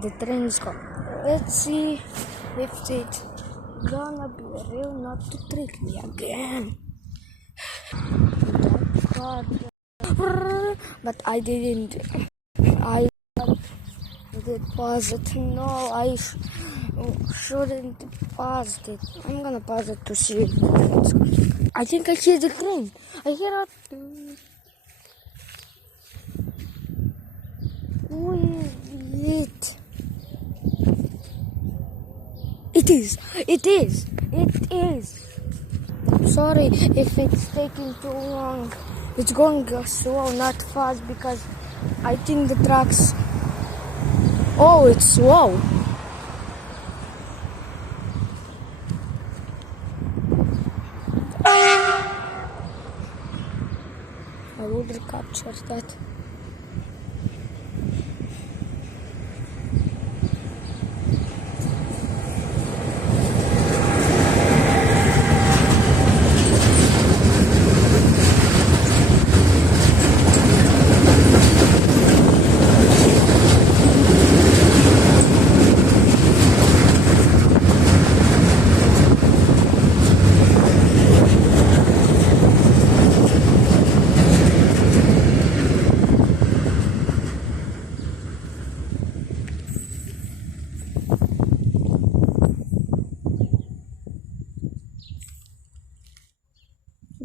the train is gone. Let's see if it's gonna be real not to trick me again. But I didn't. I did pause it. No, I shouldn't pause it. I'm gonna pause it to see if it's. I think I hear the train. I hear it. Who is it? It is. It is. It is. Sorry if it's taking too long. It's going slow, not fast, because I think the tracks. Oh, it's slow. I would recapture that.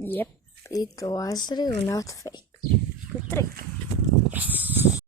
Yep, it was real, not fake.